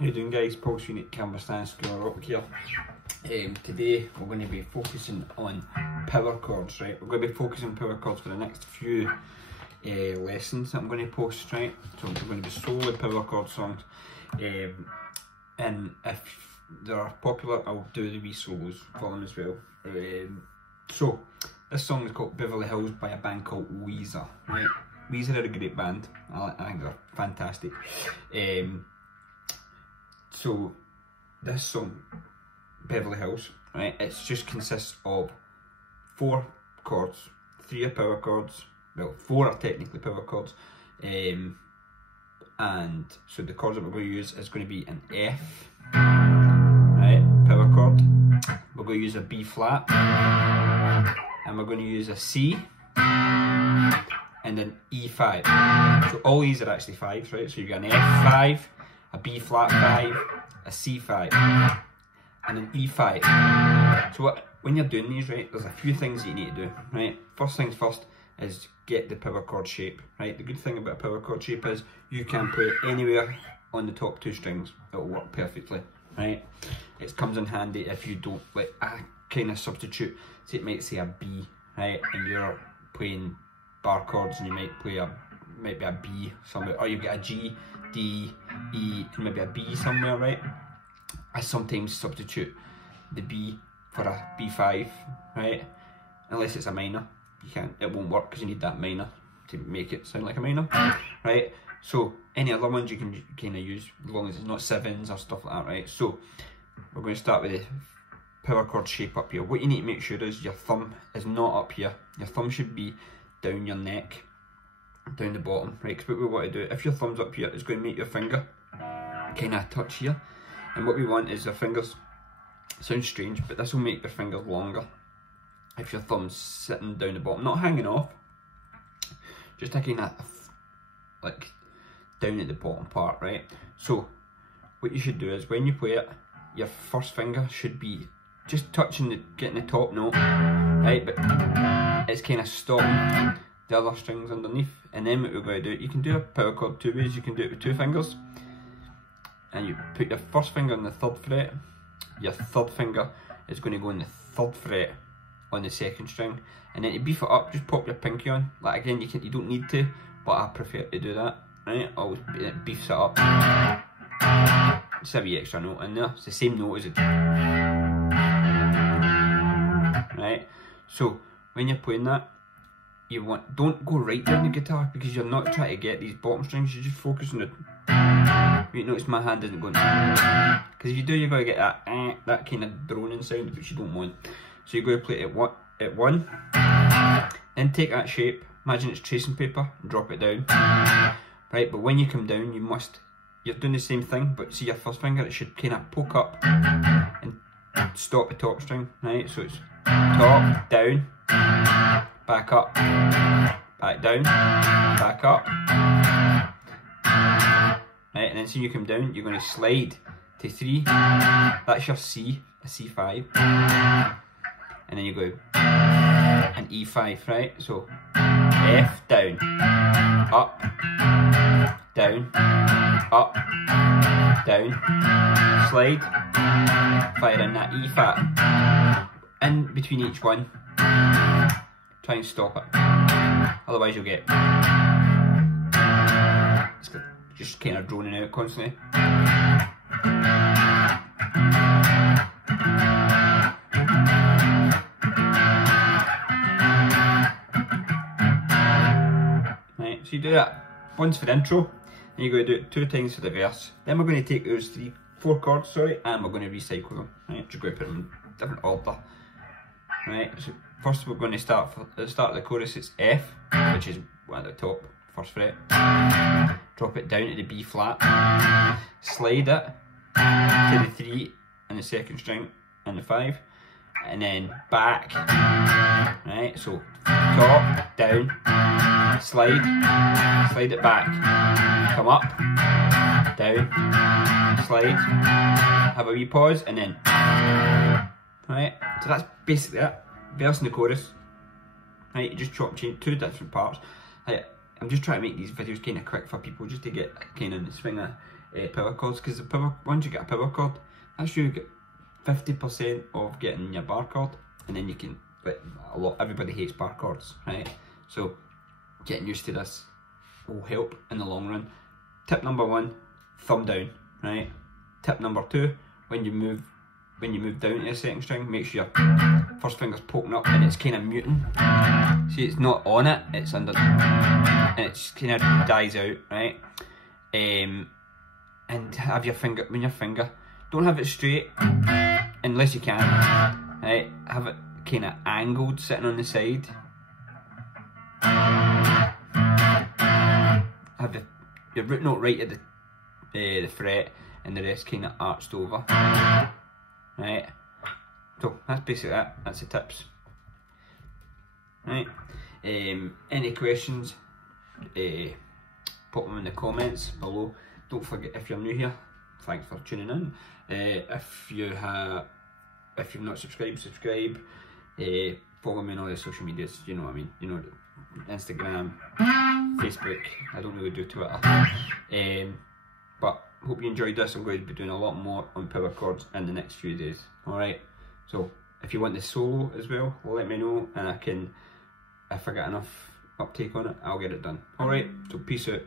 How you doing, guys? Paul's Unique Camera Stand Scaler up here. Today we're going to be focusing on power chords, right? We're going to be focusing on power chords for the next few lessons that I'm going to post, right? So we're going to be solely power chord songs, and if they're popular, I'll do the wee solos for them as well. So this song is called Beverly Hills by a band called Weezer, right? Weezer are a great band. I think they're fantastic. So this song, Beverly Hills, right, it just consists of 4 chords. 3 are power chords, well 4 are technically power chords, and so the chords that we're going to use is going to be an F, right, power chord. We're going to use a B flat, and we're going to use a C, and an E5. So all these are actually 5s, right? So you've got an F5, a B flat 5, a C5, and an E5. So when you're doing these, right, there's a few things that you need to do, right? First things first is get the power chord shape, right? The good thing about a power chord shape is you can play it anywhere on the top 2 strings. It'll work perfectly, right? It comes in handy if you don't, like a kind of substitute. So it might say a B, right, and you're playing bar chords and you might play maybe a B somewhere, or you've got a G, D, E, and maybe a B somewhere, right? I sometimes substitute the B for a B5, right? Unless it's a minor, it won't work because you need that minor to make it sound like a minor, right? So any other ones you can kind of use, as long as it's not 7s or stuff like that, right? So we're going to start with the power chord shape up here. What you need to make sure is your thumb is not up here. Your thumb should be down your neck, down the bottom, right? Because what we want to do, if your thumb's up here, it's going to make your finger kind of touch here, and what we want is your fingers, sounds strange, but this will make your fingers longer if your thumb's sitting down the bottom, not hanging off, just a kind of like down at the bottom part, right? So what you should do is when you play it, your first finger should be just touching getting the top note, right? But it's kind of stopping the other strings underneath. And then what we're going to do, you can do a power chord 2 ways. You can do it with 2 fingers, and you put your first finger on the 3rd fret, your 3rd finger is going to go on the 3rd fret on the 2nd string, and then to beef it up, just pop your pinky on. Like again, you don't need to, but I prefer to do that, right? Always, it beefs it up. Just a wee extra note in there. It's the same note as it, right? So when you're playing that, don't go right down the guitar, because you're not trying to get these bottom strings, you're just focusing on the, you notice my hand isn't going, because if you do, you're going to get that kind of droning sound, which you don't want. So you're going to play it at 1, then take that shape, imagine it's tracing paper, and drop it down, right? But when you come down, you're doing the same thing, but see your first finger, it should kind of poke up and stop the top string, right? So it's top, down, back up, back down, back up, right? And then so you come down, you're going to slide to 3, that's your C, a C5, and then you go an E5, right? So F, down, up, down, up, down, slide, fire in that E flat, in between each one, try and stop it, otherwise you'll get it's just kind of droning out constantly. Right, so you do that once for the intro, and you're going to do it 2 times for the verse. Then we're going to take those 4 chords, and we're going to recycle them. Right, just going to put them in different order. Right, so first we're going to start at the start of the chorus. It's F, which is at the top, 1st fret. drop it down to the B flat, slide it to the 3 and the second string and the 5, and then back, right, so top, down, slide it back, come up, down, slide, have a wee pause, and then, right, so that's basically it, verse and the chorus, right, you just change 2 different parts. I'm just trying to make these videos kind of quick for people, just to get kind of in the swing of power chords, because once you get a power chord, that's you get 50% of getting your bar chord, and then you can, like, everybody hates bar chords, right? So getting used to this will help in the long run. Tip number 1, thumb down, right? Tip number 2, when you move down to a second string, make sure your first finger's poking up and it's kind of muting. See, it's not on it, it's under, and it just kind of dies out, right? And have your finger, don't have it straight, unless you can, right? Have it kind of angled, sitting on the side. Have your root note right at the fret, and the rest kind of arched over. Right, so that's basically it, that's the tips. Right, any questions, put them in the comments below. Don't forget, if you're new here, thanks for tuning in. If you've not subscribed, subscribe. Follow me on all the social medias, you know what I mean, you know, Instagram, Facebook, I don't really do Twitter. But hope you enjoyed this. I'm going to be doing a lot more on power chords in the next few days. Alright, so if you want the solo as well, let me know, and I can, if I get enough uptake on it, I'll get it done. Alright, so peace out.